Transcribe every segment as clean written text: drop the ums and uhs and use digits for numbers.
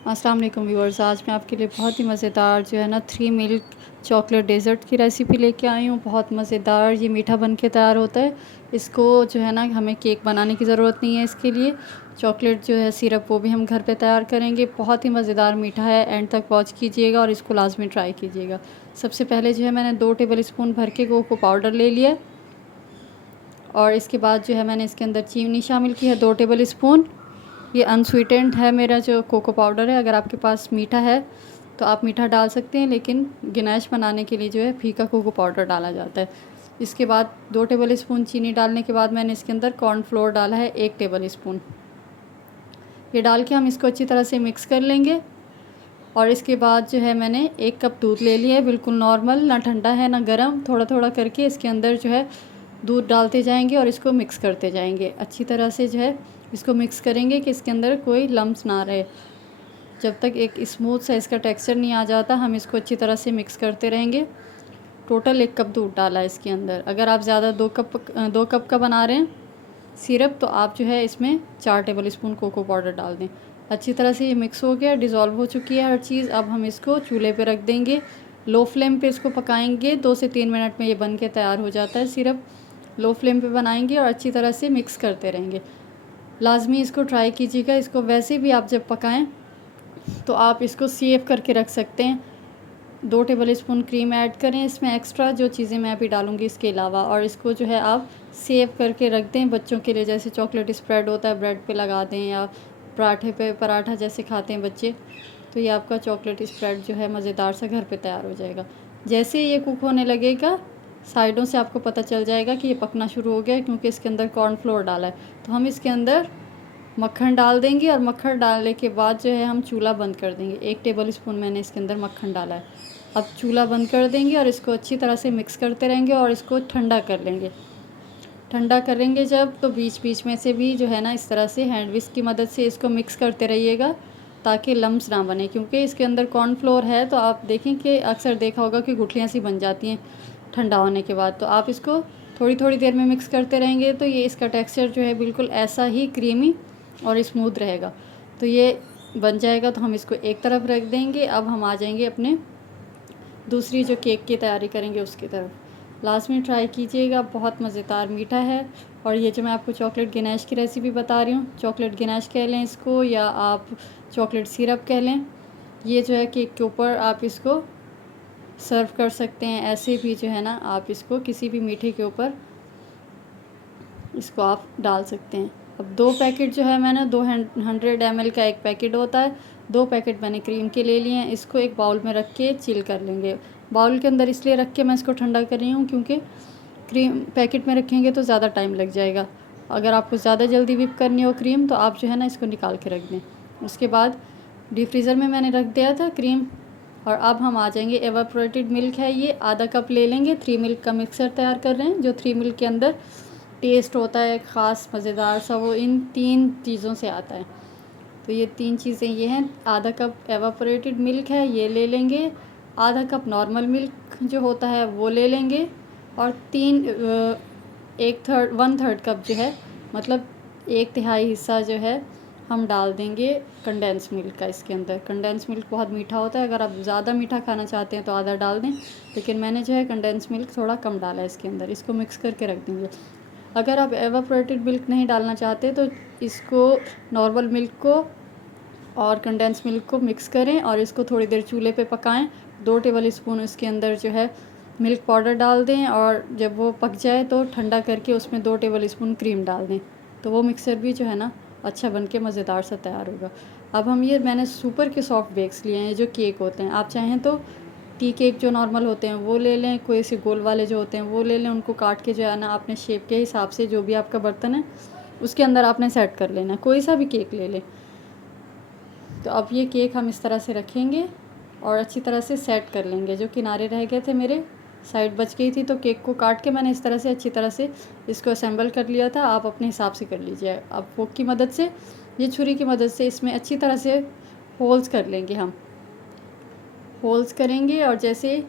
अस्सलाम वालेकुम व्यूअर्स। आज मैं आपके लिए बहुत ही मज़ेदार जो है ना 3 मिल्क चॉकलेट डेज़र्ट की रेसिपी लेके आई हूँ। बहुत मज़ेदार ये मीठा बन के तैयार होता है। इसको जो है ना हमें केक बनाने की ज़रूरत नहीं है। इसके लिए चॉकलेट जो है सिरप वो भी हम घर पे तैयार करेंगे। बहुत ही मज़ेदार मीठा है, एंड तक वॉच कीजिएगा और इसको लाजमी ट्राई कीजिएगा। सबसे पहले जो है मैंने 2 टेबल स्पून भर के कोको पाउडर ले लिया, और इसके बाद जो है मैंने इसके अंदर चीनी शामिल की है 2 टेबल स्पून। ये अनस्वीटेंड है मेरा जो कोको पाउडर है। अगर आपके पास मीठा है तो आप मीठा डाल सकते हैं, लेकिन गिनाश बनाने के लिए जो है फीका कोको पाउडर डाला जाता है। इसके बाद 2 टेबल स्पून चीनी डालने के बाद मैंने इसके अंदर कॉर्नफ्लोर डाला है 1 टेबल स्पून। ये डाल के हम इसको अच्छी तरह से मिक्स कर लेंगे। और इसके बाद जो है मैंने 1 कप दूध ले लिया है, बिल्कुल नॉर्मल, ना ठंडा है ना गर्म। थोड़ा थोड़ा करके इसके अंदर जो है दूध डालते जाएंगे और इसको मिक्स करते जाएंगे। अच्छी तरह से जो है इसको मिक्स करेंगे कि इसके अंदर कोई लम्स ना रहे। जब तक एक स्मूथ सा इसका टेक्सचर नहीं आ जाता हम इसको अच्छी तरह से मिक्स करते रहेंगे। टोटल 1 कप दूध डाला है इसके अंदर। अगर आप ज़्यादा 2 कप का बना रहे हैं सिरप तो आप जो है इसमें 4 टेबल स्पून कोको पाउडर डाल दें। अच्छी तरह से ये मिक्स हो गया, डिज़ोल्व हो चुकी है हर चीज़। अब हम इसको चूल्हे पे रख देंगे, लो फ्लेम पे इसको पकाएंगे। 2 से 3 मिनट में ये बन के तैयार हो जाता है सिरप। लो फ्लेम पे बनाएंगे और अच्छी तरह से मिक्स करते रहेंगे। लाजमी इसको ट्राई कीजिएगा। इसको वैसे भी आप जब पकाएं तो आप इसको सेव करके रख सकते हैं। 2 टेबल स्पून क्रीम ऐड करें इसमें एक्स्ट्रा, जो चीज़ें मैं अभी डालूँगी इसके अलावा, और इसको जो है आप सेव करके रख दें बच्चों के लिए। जैसे चॉकलेट स्प्रेड होता है, ब्रेड पे लगा दें, या पराठे पे पराठा जैसे खाते हैं बच्चे, तो ये आपका चॉकलेट स्प्रेड जो है मज़ेदार सा घर पे तैयार हो जाएगा। जैसे ये कुक होने लगेगा साइडों से आपको पता चल जाएगा कि ये पकना शुरू हो गया है, क्योंकि इसके अंदर कॉर्नफ्लोर डाला है। तो हम इसके अंदर मक्खन डाल देंगे, और मक्खन डालने के बाद जो है हम चूल्हा बंद कर देंगे। 1 टेबल स्पून मैंने इसके अंदर मक्खन डाला है। अब चूल्हा बंद कर देंगे और इसको अच्छी तरह से मिक्स करते रहेंगे और इसको ठंडा कर लेंगे। ठंडा करेंगे जब, तो बीच बीच में से भी जो है ना इस तरह से हैंड विस्क की मदद से इसको मिक्स करते रहिएगा, ताकि लम्स ना बने। क्योंकि इसके अंदर कॉर्नफ्लोर है तो आप देखें कि अक्सर देखा होगा कि गुठलियाँ सी बन जाती हैं ठंडा होने के बाद। तो आप इसको थोड़ी थोड़ी देर में मिक्स करते रहेंगे तो ये इसका टेक्सचर जो है बिल्कुल ऐसा ही क्रीमी और स्मूथ रहेगा। तो ये बन जाएगा तो हम इसको एक तरफ रख देंगे। अब हम आ जाएंगे अपने दूसरी जो केक की तैयारी करेंगे उसकी तरफ। लास्ट में ट्राई कीजिएगा, बहुत मज़ेदार मीठा है। और ये जो मैं आपको चॉकलेट गनाश की रेसिपी बता रही हूँ, चॉकलेट गनाश कह लें इसको, या आप चॉकलेट सिरप कह लें, ये जो है केक के ऊपर आप इसको सर्व कर सकते हैं। ऐसे भी जो है ना आप इसको किसी भी मीठे के ऊपर इसको आप डाल सकते हैं। अब 2 पैकेट जो है मैंने 200 ml का एक पैकेट होता है, 2 पैकेट मैंने क्रीम के ले लिए हैं। इसको एक बाउल में रख के चिल कर लेंगे। बाउल के अंदर इसलिए रख के मैं इसको ठंडा कर रही हूँ क्योंकि क्रीम पैकेट में रखेंगे तो ज़्यादा टाइम लग जाएगा। अगर आपको ज़्यादा जल्दी व्हिप करनी हो क्रीम तो आप जो है ना इसको निकाल के रख दें। उसके बाद डीप फ्रीज़र में मैंने रख दिया था क्रीम। और अब हम आ जाएंगे, एवापोरेटेड मिल्क है ये, आधा कप ले लेंगे। 3 मिल्क का मिक्सर तैयार कर रहे हैं। जो 3 मिल्क के अंदर टेस्ट होता है ख़ास मज़ेदार सा, वो इन 3 चीज़ों से आता है। तो ये 3 चीज़ें ये हैं। आधा कप एवापोरेटेड मिल्क है, ये ले लेंगे। आधा कप नॉर्मल मिल्क जो होता है वो ले लेंगे। और 1/3 कप जो है, मतलब 1/3 हिस्सा जो है हम डाल देंगे कंडेंस मिल्क का इसके अंदर। कंडेंस मिल्क बहुत मीठा होता है, अगर आप ज़्यादा मीठा खाना चाहते हैं तो आधा डाल दें, लेकिन मैंने जो है कंडेंस मिल्क थोड़ा कम डाला है इसके अंदर। इसको मिक्स करके रख देंगे। अगर आप एवापोरेटेड मिल्क नहीं डालना चाहते तो इसको, नॉर्मल मिल्क को और कंडेंस मिल्क को मिक्स करें और इसको थोड़ी देर चूल्हे पे पकाएं। 2 टेबल स्पून इसके अंदर जो है मिल्क पाउडर डाल दें, और जब वो पक जाए तो ठंडा करके उसमें 2 टेबल स्पून क्रीम डाल दें। तो वो मिक्सर भी जो है ना अच्छा बन के मज़ेदार सा तैयार होगा। अब हम ये, मैंने सुपर के सॉफ्ट बेक्स लिए हैं जो केक होते हैं। आप चाहें तो टी केक जो नॉर्मल होते हैं वो ले लें, कोई से गोल वाले जो होते हैं वो ले लें। उनको काट के जो है ना आपने शेप के हिसाब से, जो भी आपका बर्तन है उसके अंदर आपने सेट कर लेना, कोई सा भी केक ले लें। तो अब ये केक हम इस तरह से रखेंगे और अच्छी तरह से सेट कर लेंगे। जो किनारे रह गए थे मेरे, साइड बच गई थी, तो केक को काट के मैंने इस तरह से अच्छी तरह से इसको असेंबल कर लिया था। आप अपने हिसाब से कर लीजिए। अब फोक की मदद से, ये छुरी की मदद से इसमें अच्छी तरह से होल्स कर लेंगे। हम होल्स करेंगे और जैसे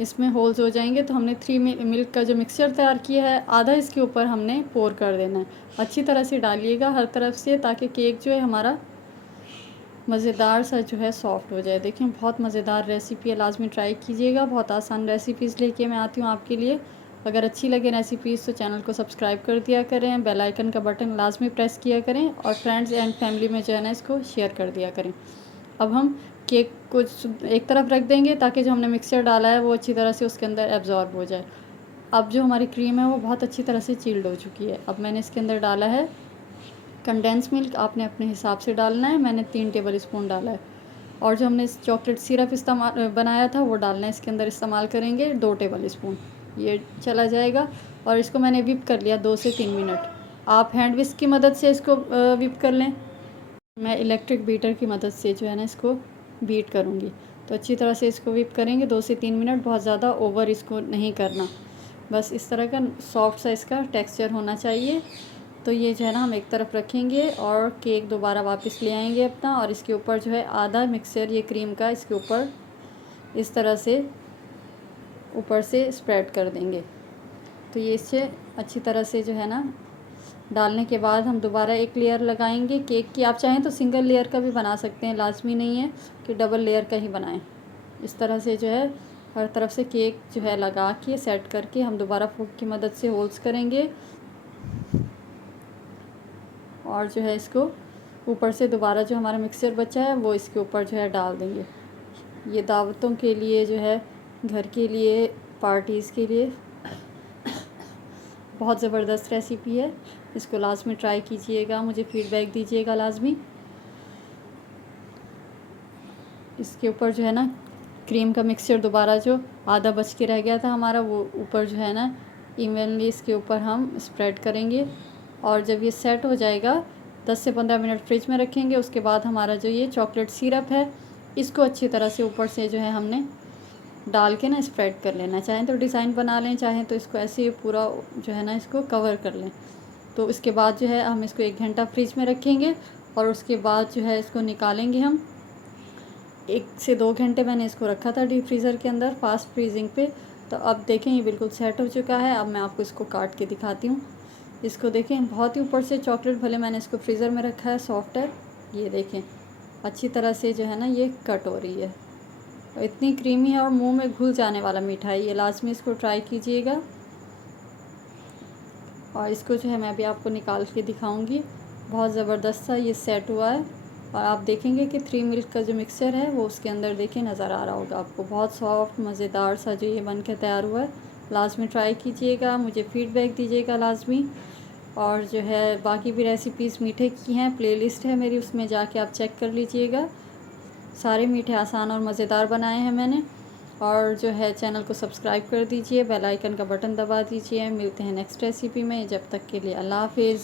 इसमें होल्स हो जाएंगे तो हमने 3 मिल्क का जो मिक्सचर तैयार किया है, आधा इसके ऊपर हमने पोर कर देना है। अच्छी तरह से डालिएगा हर तरफ से, ताकि केक जो है हमारा मज़ेदार सा जो है सॉफ्ट हो जाए। देखिए बहुत मज़ेदार रेसिपी है, लाज़मी ट्राई कीजिएगा। बहुत आसान रेसिपीज़ लेके मैं आती हूँ आपके लिए। अगर अच्छी लगे रेसिपीज़ तो चैनल को सब्सक्राइब कर दिया करें, बेल आइकन का बटन लाज़मी प्रेस किया करें और फ्रेंड्स एंड फैमिली में जो है ना इसको शेयर कर दिया करें। अब हम केक को एक तरफ रख देंगे ताकि जो हमने मिक्सचर डाला है वो अच्छी तरह से उसके अंदर एब्ज़ॉर्ब हो जाए। अब जो हमारी क्रीम है वो बहुत अच्छी तरह से चिल्ड हो चुकी है। अब मैंने इसके अंदर डाला है कंडेंस मिल्क, आपने अपने हिसाब से डालना है, मैंने 3 टेबल स्पून डाला है। और जो हमने चॉकलेट सिरप इस्तेमाल बनाया था वो डालना है इसके अंदर, इस्तेमाल करेंगे 2 टेबल स्पून, ये चला जाएगा। और इसको मैंने विप कर लिया 2 से 3 मिनट। आप हैंड विस्क की मदद से इसको विप कर लें, मैं इलेक्ट्रिक बीटर की मदद से जो है ना इसको बीट करूँगी। तो अच्छी तरह से इसको विप करेंगे 2 से 3 मिनट, बहुत ज़्यादा ओवर इसको नहीं करना, बस इस तरह का सॉफ्ट सा इसका टेक्सचर होना चाहिए। तो ये जो है ना हम एक तरफ रखेंगे और केक दोबारा वापस ले आएंगे अपना, और इसके ऊपर जो है आधा मिक्सचर ये क्रीम का इसके ऊपर इस तरह से ऊपर से स्प्रेड कर देंगे। तो ये इससे अच्छी तरह से जो है ना डालने के बाद हम दोबारा एक लेयर लगाएंगे केक की। आप चाहें तो सिंगल लेयर का भी बना सकते हैं, लाजमी नहीं है कि डबल लेयर का ही बनाएं। इस तरह से जो है हर तरफ से केक जो है लगा के सेट करके हम दोबारा फोक की मदद से होल्स करेंगे और जो है इसको ऊपर से दोबारा जो हमारा मिक्सचर बचा है वो इसके ऊपर जो है डाल देंगे। ये दावतों के लिए जो है, घर के लिए, पार्टीज़ के लिए बहुत ज़बरदस्त रेसिपी है। इसको लाजमी ट्राई कीजिएगा, मुझे फ़ीडबैक दीजिएगा लाजमी। इसके ऊपर जो है ना क्रीम का मिक्सचर दोबारा जो आधा बच के रह गया था हमारा, वो ऊपर जो है ना इवनली इसके ऊपर हम स्प्रेड करेंगे। और जब ये सेट हो जाएगा 10 से 15 मिनट फ्रिज में रखेंगे। उसके बाद हमारा जो ये चॉकलेट सिरप है इसको अच्छी तरह से ऊपर से जो है हमने डाल के ना स्प्रेड कर लेना। चाहें तो डिज़ाइन बना लें, चाहें तो इसको ऐसे ही पूरा जो है ना इसको कवर कर लें। तो इसके बाद जो है हम इसको 1 घंटा फ्रिज में रखेंगे और उसके बाद जो है इसको निकालेंगे हम। 1 से 2 घंटे मैंने इसको रखा था डीप फ्रीज़र के अंदर फास्ट फ्रीजिंग पे। तो अब देखें ये बिल्कुल सेट हो चुका है। अब मैं आपको इसको काट के दिखाती हूँ। इसको देखें बहुत ही ऊपर से चॉकलेट, भले मैंने इसको फ्रीज़र में रखा है, सॉफ्ट है। ये देखें अच्छी तरह से जो है ना ये कट हो रही है और इतनी क्रीमी है और मुंह में घुल जाने वाला मिठाई। ये लाजमी इसको ट्राई कीजिएगा। और इसको जो है मैं अभी आपको निकाल के दिखाऊंगी। बहुत ज़बरदस्त सा ये सेट हुआ है और आप देखेंगे कि 3 मिल्क का जो मिक्सचर है वो उसके अंदर देखें नज़र आ रहा होगा आपको। बहुत सॉफ्ट मज़ेदार सा जो ये बन के तैयार हुआ है। लाजमी ट्राई कीजिएगा, मुझे फ़ीडबैक दीजिएगा लाजमी। और जो है बाकी भी रेसिपीज़ मीठे की हैं, प्लेलिस्ट है मेरी, उसमें जाके आप चेक कर लीजिएगा। सारे मीठे आसान और मज़ेदार बनाए हैं मैंने। और जो है चैनल को सब्सक्राइब कर दीजिए, बेल आइकन का बटन दबा दीजिए। मिलते हैं नेक्स्ट रेसिपी में, जब तक के लिए अल्लाह हाफिज़।